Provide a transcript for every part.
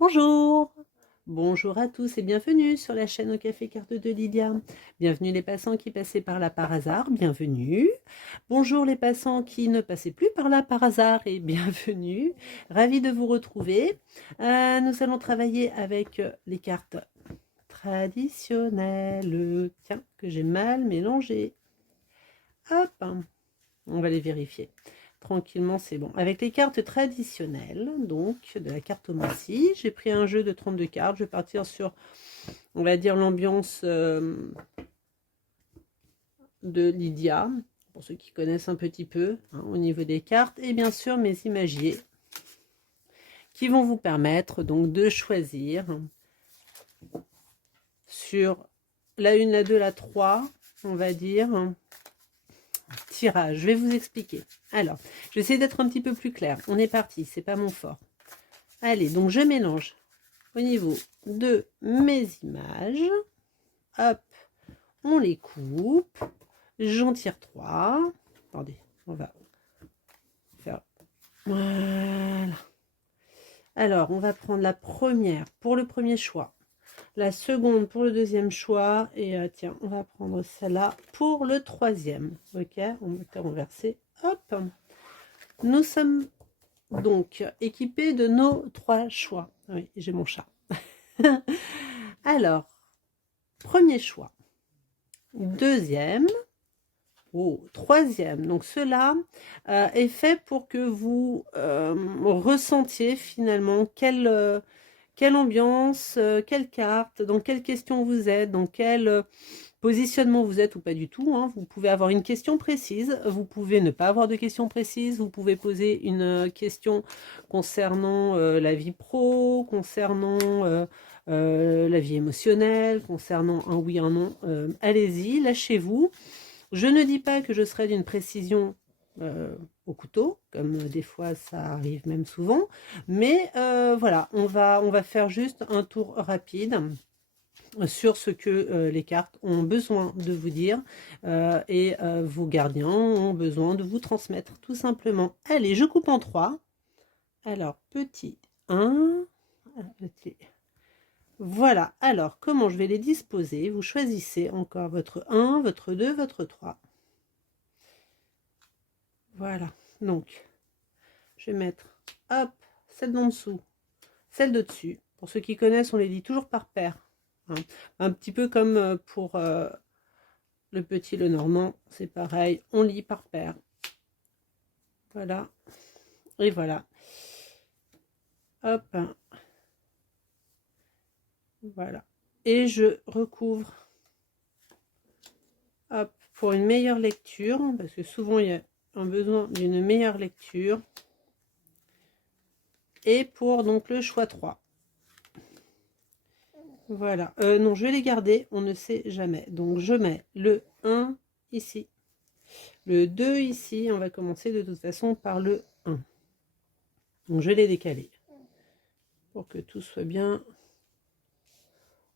Bonjour! Bonjour à tous et bienvenue sur la chaîne au café carte de Lydia. Bienvenue les passants qui passaient par là par hasard, bienvenue. Bonjour les passants qui ne passaient plus par là par hasard et bienvenue. Ravi de vous retrouver. Nous allons travailler avec les cartes traditionnelles. Tiens, que j'ai mal mélangé. Hop, on va les vérifier. Tranquillement, c'est bon. Avec les cartes traditionnelles, donc de la cartomancie, j'ai pris un jeu de 32 cartes. Je vais partir sur, on va dire, l'ambiance de Lydia, pour ceux qui connaissent un petit peu au niveau des cartes, et bien sûr mes imagiers, qui vont vous permettre donc de choisir sur la 1, la 2, la 3, on va dire, tirage. Je vais vous expliquer. Alors, je vais essayer d'être un petit peu plus clair. On est parti, c'est pas mon fort. Allez, donc je mélange au niveau de mes images. Hop, on les coupe. J'en tire 3. Attendez, on va faire... Voilà. Alors, on va prendre la première pour le premier choix. La seconde pour le deuxième choix. Et tiens, on va prendre celle-là pour le troisième. Ok, on va renverser. Hop. Nous sommes donc équipés de nos 3 choix. Oui, j'ai mon chat. Alors, premier choix. Deuxième. Oh, troisième. Donc cela est fait pour que vous ressentiez finalement quelle ambiance, quelle carte, dans quelle question vous êtes, dans quel positionnement vous êtes ou pas du tout. Vous pouvez avoir une question précise, vous pouvez ne pas avoir de question précise, vous pouvez poser une question concernant la vie pro, concernant la vie émotionnelle, concernant un oui, un non. Allez-y, lâchez-vous. Je ne dis pas que je serai d'une précision au couteau, comme des fois ça arrive même souvent, mais voilà, on va faire juste un tour rapide sur ce que les cartes ont besoin de vous dire et vos gardiens ont besoin de vous transmettre, tout simplement. Allez, je coupe en 3. Alors, petit 1, petit... Voilà, alors comment je vais les disposer? Vous choisissez encore votre 1, votre 2, votre 3. Voilà, donc je vais mettre, hop, celle d'en dessous, celle de dessus. Pour ceux qui connaissent, on les dit toujours par paire. Un petit peu comme pour le petit le normand, c'est pareil, on lit par paire. Voilà, et voilà. Hop, voilà. Et je recouvre, hop, pour une meilleure lecture, parce que souvent il y a un besoin d'une meilleure lecture. Et pour donc le choix 3. Voilà, non, je vais les garder, on ne sait jamais. Donc je mets le 1 ici, le 2 ici, on va commencer de toute façon par le 1. Donc je vais les décaler pour que tout soit bien.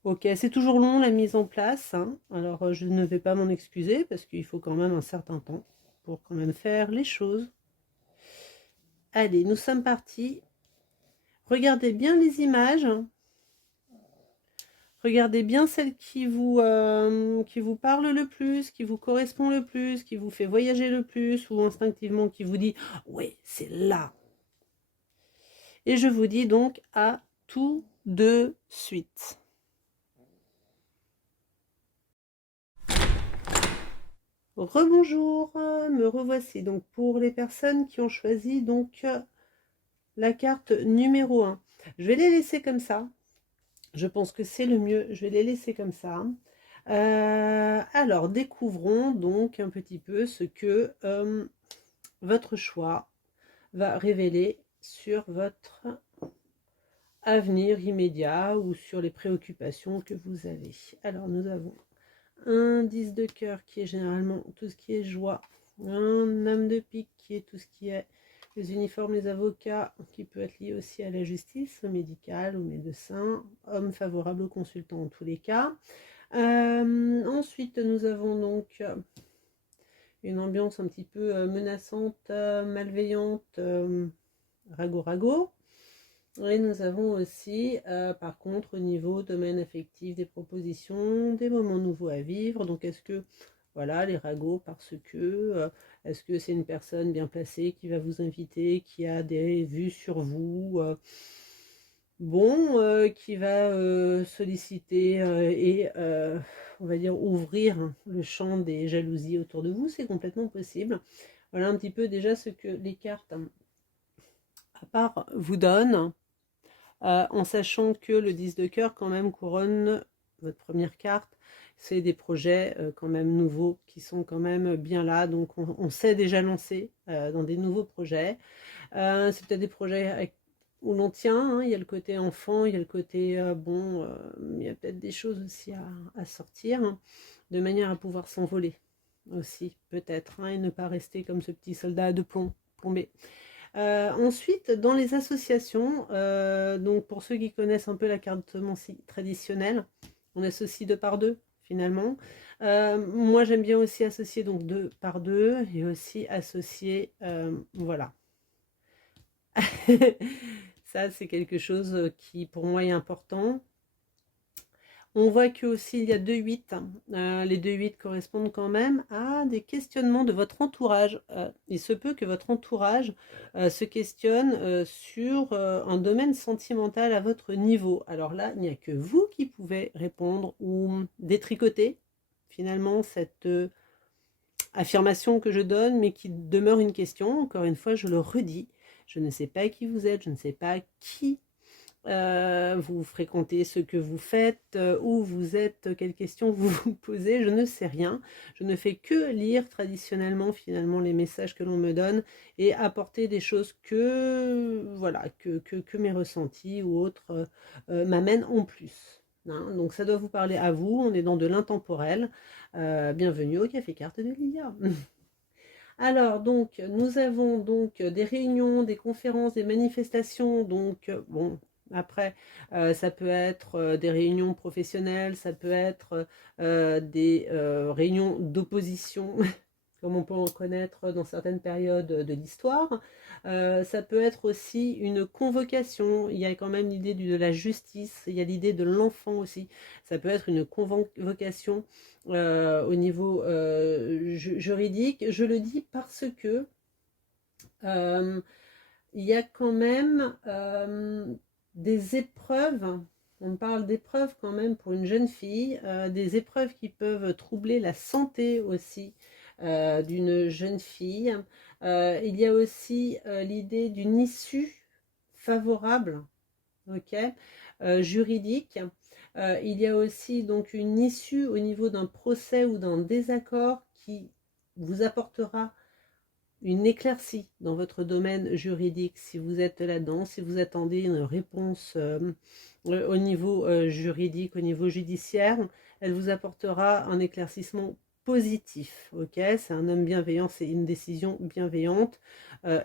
Ok, c'est toujours long la mise en place, alors je ne vais pas m'en excuser parce qu'il faut quand même un certain temps pour quand même faire les choses. Allez, nous sommes partis. Regardez bien les images. Regardez bien celle qui vous parle le plus, qui vous correspond le plus, qui vous fait voyager le plus, ou instinctivement qui vous dit « oui, c'est là ». Et je vous dis donc à tout de suite. Rebonjour, me revoici. Donc pour les personnes qui ont choisi donc la carte numéro 1. Je vais les laisser comme ça. Je pense que c'est le mieux. Je vais les laisser comme ça. Alors, découvrons donc un petit peu ce que votre choix va révéler sur votre avenir immédiat ou sur les préoccupations que vous avez. Alors, nous avons un 10 de cœur qui est généralement tout ce qui est joie, un âme de pique qui est tout ce qui est les uniformes, les avocats, qui peut être lié aussi à la justice, au médical, au médecin, homme favorable au consultant en tous les cas. Ensuite, nous avons donc une ambiance un petit peu menaçante, malveillante, rago-rago. Et nous avons aussi, par contre, au niveau domaine affectif, des propositions, des moments nouveaux à vivre. Donc, est-ce que, voilà, les ragots, parce que, est-ce que c'est une personne bien placée qui va vous inviter, qui a des vues sur vous, bon, qui va solliciter et, on va dire, ouvrir le champ des jalousies autour de vous? C'est complètement possible. Voilà un petit peu déjà ce que les cartes, à part, vous donnent. En sachant que le 10 de cœur quand même couronne votre première carte, c'est des projets quand même nouveaux qui sont quand même bien là, donc on sait déjà lancer dans des nouveaux projets. C'est peut-être des projets où l'on tient, hein, il y a le côté enfant, il y a le côté bon, il y a peut-être des choses aussi à sortir, hein, de manière à pouvoir s'envoler aussi, peut-être, hein, et ne pas rester comme ce petit soldat de plomb, plombé. Ensuite, dans les associations, donc pour ceux qui connaissent un peu la cartomancie traditionnelle, on associe deux par deux finalement. Moi j'aime bien aussi associer donc deux par deux et aussi associer, voilà. Ça c'est quelque chose qui pour moi est important. On voit que aussi il y a 2-8. Les 2-8 correspondent quand même à des questionnements de votre entourage. Il se peut que votre entourage se questionne sur un domaine sentimental à votre niveau. Alors là, il n'y a que vous qui pouvez répondre ou détricoter finalement cette affirmation que je donne, mais qui demeure une question. Encore une fois, je le redis. Je ne sais pas qui vous êtes, je ne sais pas qui vous fréquentez, ce que vous faites, où vous êtes, quelles questions vous vous posez, je ne sais rien. Je ne fais que lire traditionnellement finalement les messages que l'on me donne et apporter des choses que, voilà, que mes ressentis ou autres m'amènent en plus. Hein. Donc ça doit vous parler à vous, on est dans de l'intemporel. Bienvenue au Café Carte de Lilia. Alors, donc, nous avons donc des réunions, des conférences, des manifestations. Donc, bon, après, ça peut être des réunions professionnelles, ça peut être des réunions d'opposition, comme on peut en connaître dans certaines périodes de l'histoire. Ça peut être aussi une convocation. Il y a quand même l'idée de la justice, il y a l'idée de l'enfant aussi. Ça peut être une convocation au niveau juridique. Je le dis parce que il y a quand même des épreuves. On parle d'épreuves quand même pour une jeune fille, des épreuves qui peuvent troubler la santé aussi d'une jeune fille. Il y a aussi l'idée d'une issue favorable, ok, juridique. Il y a aussi donc une issue au niveau d'un procès ou d'un désaccord qui vous apportera une éclaircie dans votre domaine juridique, si vous êtes là-dedans, si vous attendez une réponse au niveau juridique, au niveau judiciaire, elle vous apportera un éclaircissement positif, ok? C'est un homme bienveillant, c'est une décision bienveillante.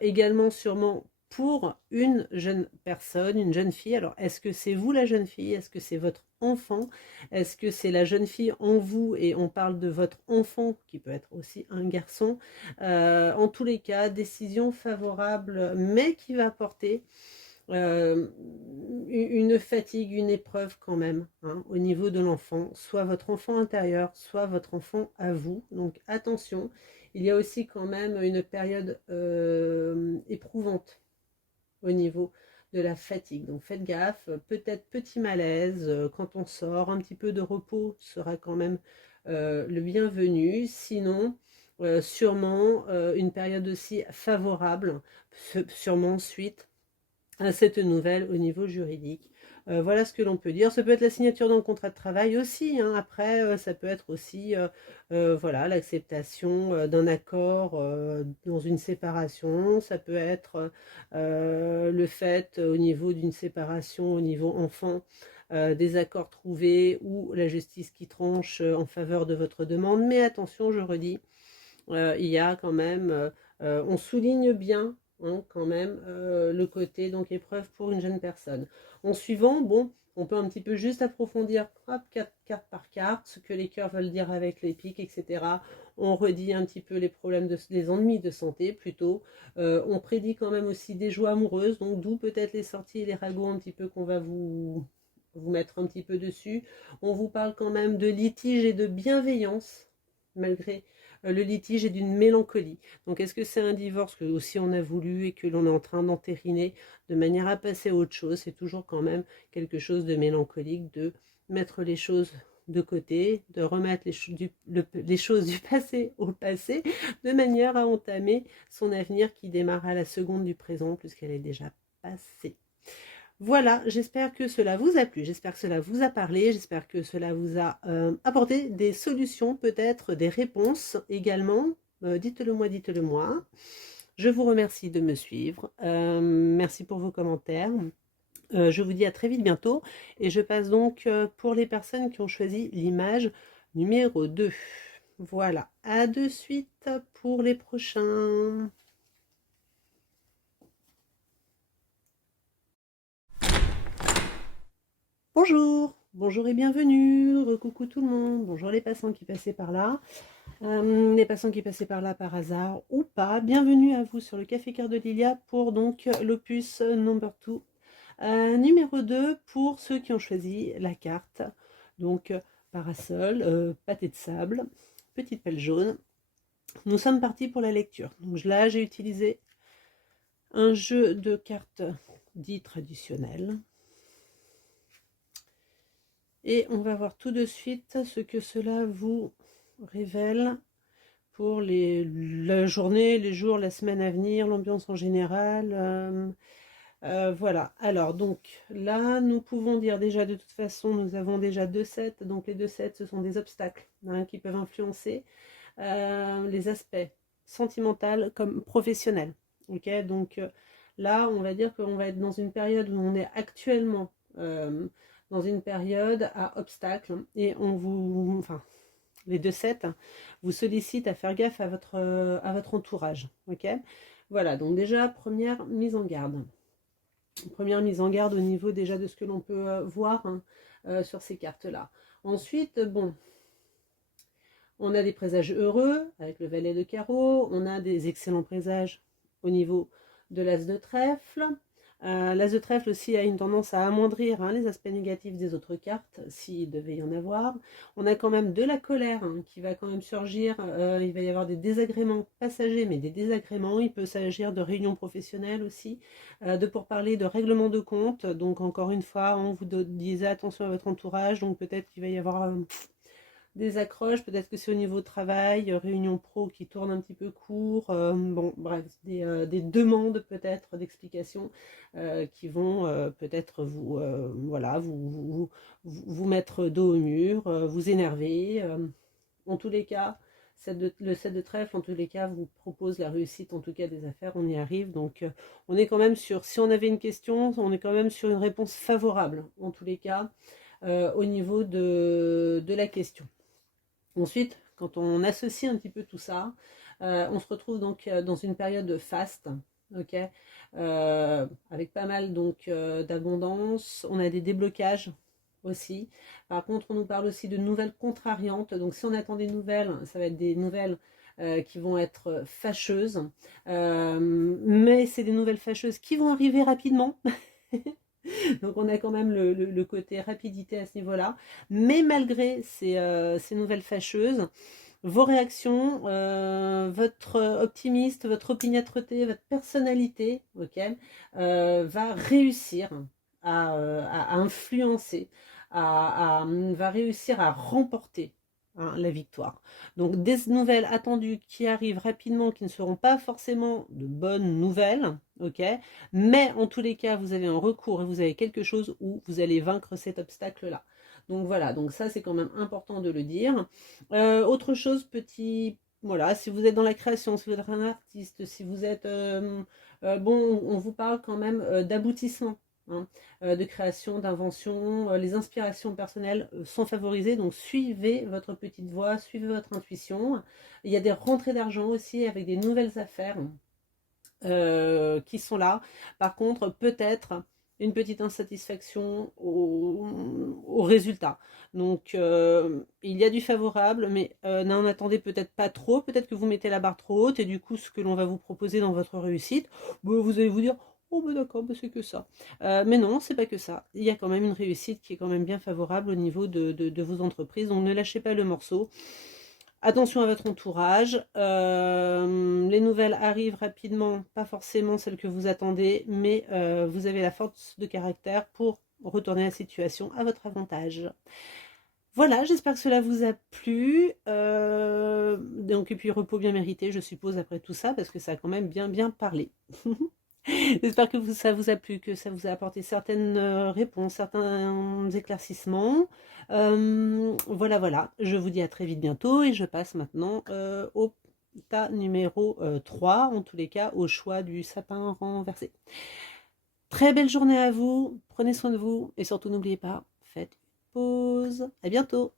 Également sûrement pour une jeune personne, une jeune fille. Alors, est-ce que c'est vous la jeune fille? Est-ce que c'est votre enfant? Est-ce que c'est la jeune fille en vous et on parle de votre enfant qui peut être aussi un garçon? En tous les cas, décision favorable, mais qui va apporter une fatigue, une épreuve quand même, hein, au niveau de l'enfant, soit votre enfant intérieur, soit votre enfant à vous. Donc attention, il y a aussi quand même une période éprouvante au niveau de la fatigue. Donc faites gaffe, peut-être petit malaise quand on sort, un petit peu de repos sera quand même le bienvenu. Sinon, sûrement une période aussi favorable, sûrement ensuite à cette nouvelle au niveau juridique. Voilà ce que l'on peut dire. Ça peut être la signature d'un contrat de travail aussi. Hein. Après, ça peut être aussi voilà, l'acceptation d'un accord dans une séparation. Ça peut être le fait au niveau d'une séparation, au niveau enfant, des accords trouvés ou la justice qui tranche en faveur de votre demande. Mais attention, je redis, il y a quand même, on souligne bien hein, quand même le côté donc épreuve pour une jeune personne. En suivant, bon, on peut un petit peu juste approfondir hop, carte par carte, ce que les cœurs veulent dire avec les pics, etc. On redit un petit peu les problèmes, les ennuis de santé plutôt. On prédit quand même aussi des joies amoureuses, donc d'où peut-être les sorties et les ragots un petit peu qu'on va vous mettre un petit peu dessus. On vous parle quand même de litige et de bienveillance, malgré le litige et d'une mélancolie. Donc est-ce que c'est un divorce que aussi on a voulu et que l'on est en train d'entériner de manière à passer à autre chose? C'est toujours quand même quelque chose de mélancolique, de mettre les choses de côté, de remettre les choses du passé au passé, de manière à entamer son avenir qui démarre à la seconde du présent puisqu'elle est déjà passée. Voilà, j'espère que cela vous a plu, j'espère que cela vous a parlé, j'espère que cela vous a apporté des solutions, peut-être des réponses également. Dites-le moi, dites-le moi. Je vous remercie de me suivre. Merci pour vos commentaires. Je vous dis à très vite bientôt et je passe donc pour les personnes qui ont choisi l'image numéro 2. Voilà, à de suite pour les prochains. Bonjour, bonjour et bienvenue, recoucou tout le monde, bonjour les passants qui passaient par là, les passants qui passaient par là par hasard ou pas, bienvenue à vous sur le Café Cœur de Lilia pour donc l'opus number 2. Numéro 2 pour ceux qui ont choisi la carte, donc parasol, pâté de sable, petite pelle jaune. Nous sommes partis pour la lecture. Donc là j'ai utilisé un jeu de cartes dit traditionnel. Et on va voir tout de suite ce que cela vous révèle pour la journée, les jours, la semaine à venir, l'ambiance en général. Voilà, alors donc là nous pouvons dire déjà de toute façon nous avons déjà 2 sets, donc les 2 sets ce sont des obstacles qui peuvent influencer les aspects sentimentaux comme professionnels. Ok, donc là on va dire qu'on va être dans une période où on est actuellement dans une période à obstacles et enfin les 2 sets vous sollicitent à faire gaffe à votre entourage. Ok, voilà, donc déjà première mise en garde. Première mise en garde au niveau déjà de ce que l'on peut voir sur ces cartes-là. Ensuite, bon, on a des présages heureux avec le valet de carreau, on a des excellents présages au niveau de l'as de trèfle. L'as de trèfle aussi a une tendance à amoindrir les aspects négatifs des autres cartes, s'il devait y en avoir. On a quand même de la colère qui va quand même surgir. Il va y avoir des désagréments passagers, mais des désagréments. Il peut s'agir de réunions professionnelles aussi, de pourparlers de règlement de compte. Donc encore une fois, on vous disait attention à votre entourage. Donc peut-être qu'il va y avoir des accroches, peut-être que c'est au niveau travail, réunion pro qui tourne un petit peu court, bon bref, des demandes peut-être d'explications qui vont peut-être vous, voilà, vous mettre dos au mur, vous énerver. En tous les cas, le set de trèfle, en tous les cas, vous propose la réussite, en tout cas des affaires, on y arrive. Donc on est quand même sur, si on avait une question, on est quand même sur une réponse favorable, en tous les cas, au niveau de la question. Ensuite, quand on associe un petit peu tout ça, on se retrouve donc dans une période faste, ok, avec pas mal donc d'abondance. On a des déblocages aussi. Par contre, on nous parle aussi de nouvelles contrariantes. Donc, si on attend des nouvelles, ça va être des nouvelles qui vont être fâcheuses. Mais c'est des nouvelles fâcheuses qui vont arriver rapidement. Donc on a quand même le côté rapidité à ce niveau-là. Mais malgré ces nouvelles fâcheuses, vos réactions, votre optimisme, votre opiniâtreté, votre personnalité, ok, va réussir à influencer, va réussir à remporter la victoire. Donc des nouvelles attendues qui arrivent rapidement, qui ne seront pas forcément de bonnes nouvelles, ok, mais en tous les cas, vous avez un recours et vous avez quelque chose où vous allez vaincre cet obstacle-là. Donc voilà, donc ça c'est quand même important de le dire. Autre chose, petit, voilà, si vous êtes dans la création, si vous êtes un artiste, si vous êtes, bon, on vous parle quand même d'aboutissement. De création, d'invention, les inspirations personnelles sont favorisées, donc suivez votre petite voix, suivez votre intuition. Il y a des rentrées d'argent aussi avec des nouvelles affaires qui sont là. Par contre, peut-être une petite insatisfaction au résultat. Donc, il y a du favorable, mais n'en attendez peut-être pas trop. Peut-être que vous mettez la barre trop haute et du coup, ce que l'on va vous proposer dans votre réussite, vous allez vous dire, oh ben d'accord, ben c'est que ça. Mais non, c'est pas que ça. Il y a quand même une réussite qui est quand même bien favorable au niveau de vos entreprises. Donc, ne lâchez pas le morceau. Attention à votre entourage, les nouvelles arrivent rapidement, pas forcément celles que vous attendez, mais vous avez la force de caractère pour retourner la situation à votre avantage. Voilà, j'espère que cela vous a plu. Donc, et puis repos bien mérité, je suppose, après tout ça, parce que ça a quand même bien parlé. J'espère que ça vous a plu, que ça vous a apporté certaines réponses, certains éclaircissements. Voilà. Je vous dis à très vite bientôt et je passe maintenant au tas numéro 3, en tous les cas, au choix du sapin renversé. Très belle journée à vous, prenez soin de vous et surtout n'oubliez pas, faites une pause. À bientôt.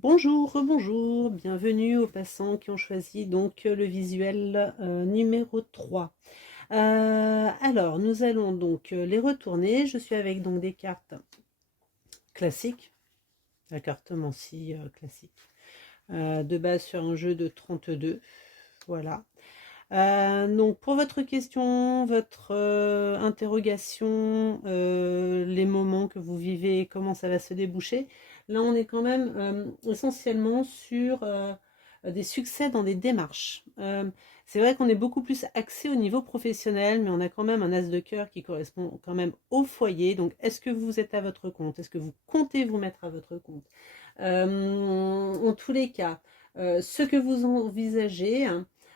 Bonjour, rebonjour, bienvenue aux passants qui ont choisi donc le visuel numéro 3. Alors, nous allons donc les retourner. Je suis avec donc des cartes classiques, la cartomancie classique, de base sur un jeu de 32. Voilà. Donc, pour votre question, votre interrogation, les moments que vous vivez, comment ça va se déboucher, là, on est quand même essentiellement sur des succès dans des démarches. C'est vrai qu'on est beaucoup plus axé au niveau professionnel, mais on a quand même un as de cœur qui correspond quand même au foyer. Donc, est-ce que vous êtes à votre compte? Est-ce que vous comptez vous mettre à votre compte? En tous les cas, ce que vous envisagez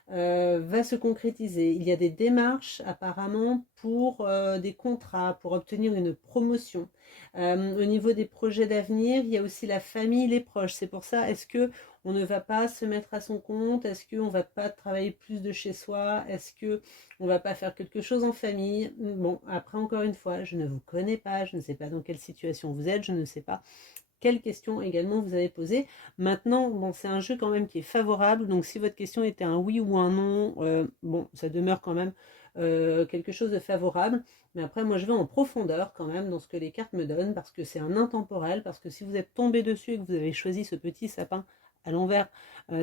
va se concrétiser. Il y a des démarches apparemment pour des contrats, pour obtenir une promotion. Au niveau des projets d'avenir, il y a aussi la famille, les proches. C'est pour ça, est-ce que on ne va pas se mettre à son compte? Est-ce qu'on ne va pas travailler plus de chez soi? Est-ce qu'on ne va pas faire quelque chose en famille? Bon, après, encore une fois, je ne vous connais pas, je ne sais pas dans quelle situation vous êtes, je ne sais pas quelles questions également vous avez posées. Maintenant, bon, c'est un jeu quand même qui est favorable, donc si votre question était un oui ou un non, bon, ça demeure quand même quelque chose de favorable. Mais après, moi, je vais en profondeur quand même dans ce que les cartes me donnent, parce que c'est un intemporel, parce que si vous êtes tombé dessus et que vous avez choisi ce petit sapin à l'envers,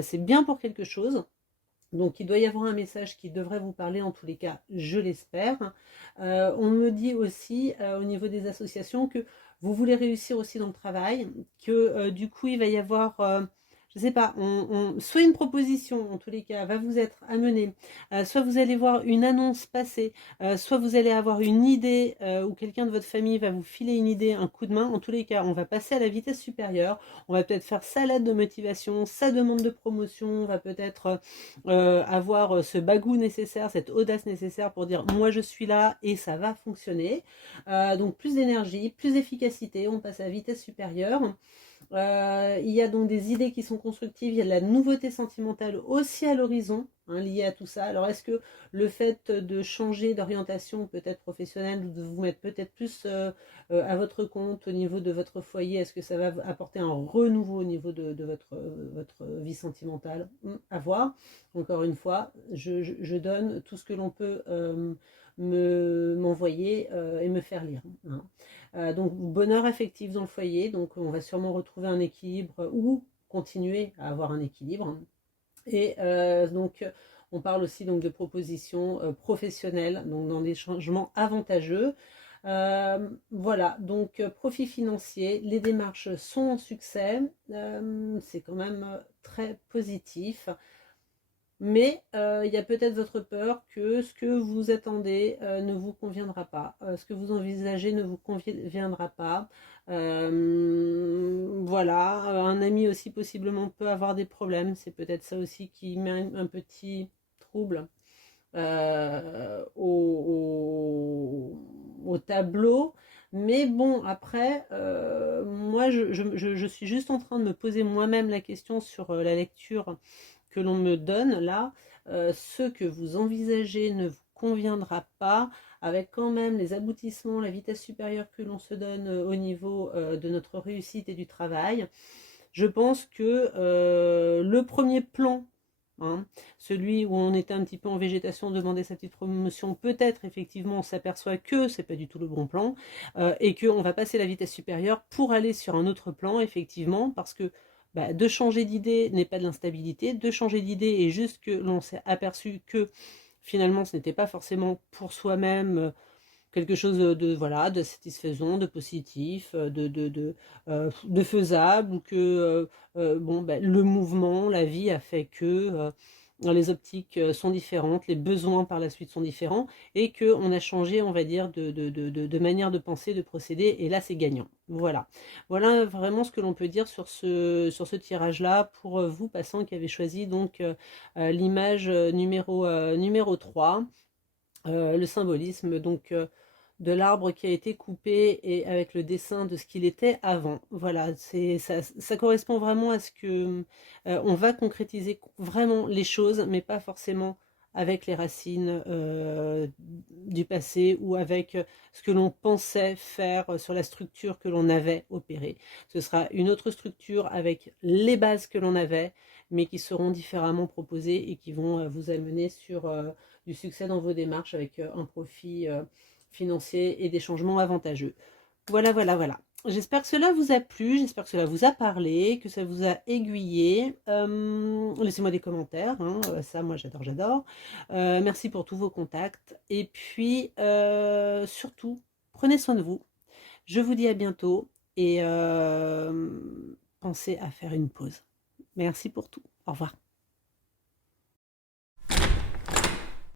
c'est bien pour quelque chose. Donc il doit y avoir un message qui devrait vous parler, en tous les cas, je l'espère. On me dit aussi au niveau des associations que vous voulez réussir aussi dans le travail, que du coup il va y avoir, je ne sais pas, soit une proposition, en tous les cas, va vous être amenée, soit vous allez voir une annonce passer, soit vous allez avoir une idée ou quelqu'un de votre famille va vous filer une idée, un coup de main. En tous les cas, on va passer à la vitesse supérieure, on va peut-être faire sa lettre de motivation, sa demande de promotion, on va peut-être avoir ce bagou nécessaire, cette audace nécessaire pour dire moi je suis là et ça va fonctionner. Donc plus d'énergie, plus d'efficacité, on passe à la vitesse supérieure. Il y a donc des idées qui sont constructives, il y a de la nouveauté sentimentale aussi à l'horizon, hein, liée à tout ça. Alors est-ce que le fait de changer d'orientation peut-être professionnelle ou de vous mettre peut-être plus à votre compte au niveau de votre foyer, est-ce que ça va apporter un renouveau au niveau de votre vie sentimentale? À voir. Encore une fois, je donne tout ce que l'on peut m'envoyer et me faire lire, hein. Donc bonheur affectif dans le foyer, donc on va sûrement retrouver un équilibre ou continuer à avoir un équilibre. Et donc on parle aussi donc de propositions professionnelles, donc dans des changements avantageux. Voilà, donc profit financier, les démarches sont en succès, c'est quand même très positif. Mais il y a peut-être votre peur que ce que vous attendez ne vous conviendra pas, ce que vous envisagez ne vous conviendra pas. Voilà, un ami aussi possiblement peut avoir des problèmes, c'est peut-être ça aussi qui met un petit trouble au tableau. Mais bon, après, moi je suis juste en train de me poser moi-même la question sur la lecture que l'on me donne là. Ce que vous envisagez ne vous conviendra pas, avec quand même les aboutissements, la vitesse supérieure que l'on se donne au niveau de notre réussite et du travail. Je pense que le premier plan hein. Celui où on était un petit peu en végétation, demander sa petite promotion, peut-être effectivement on s'aperçoit que c'est pas du tout le bon plan et qu'on va passer la vitesse supérieure pour aller sur un autre plan, effectivement, parce que bah, de changer d'idée n'est pas de l'instabilité, de changer d'idée est juste que l'on s'est aperçu que finalement ce n'était pas forcément pour soi-même quelque chose de voilà, de satisfaisant, de positif, de faisable, ou que bon, ben, le mouvement, la vie a fait que les optiques sont différentes, les besoins par la suite sont différents, et qu'on a changé, on va dire, de manière de penser, de procéder, et là c'est gagnant. Voilà. Voilà vraiment ce que l'on peut dire sur ce tirage-là pour vous, passants, qui avez choisi donc l'image numéro 3. Le symbolisme donc de l'arbre qui a été coupé et avec le dessin de ce qu'il était avant. Voilà, ça correspond vraiment à ce que on va concrétiser vraiment les choses, mais pas forcément avec les racines du passé ou avec ce que l'on pensait faire sur la structure que l'on avait opérée. Ce sera une autre structure avec les bases que l'on avait, mais qui seront différemment proposées et qui vont vous amener sur du succès dans vos démarches avec un profit financier et des changements avantageux. Voilà, voilà, voilà. J'espère que cela vous a plu, j'espère que cela vous a parlé, que ça vous a aiguillé. Laissez-moi des commentaires, hein, ça moi j'adore, j'adore. Merci pour tous vos contacts. Et puis surtout, prenez soin de vous. Je vous dis à bientôt et pensez à faire une pause. Merci pour tout. Au revoir.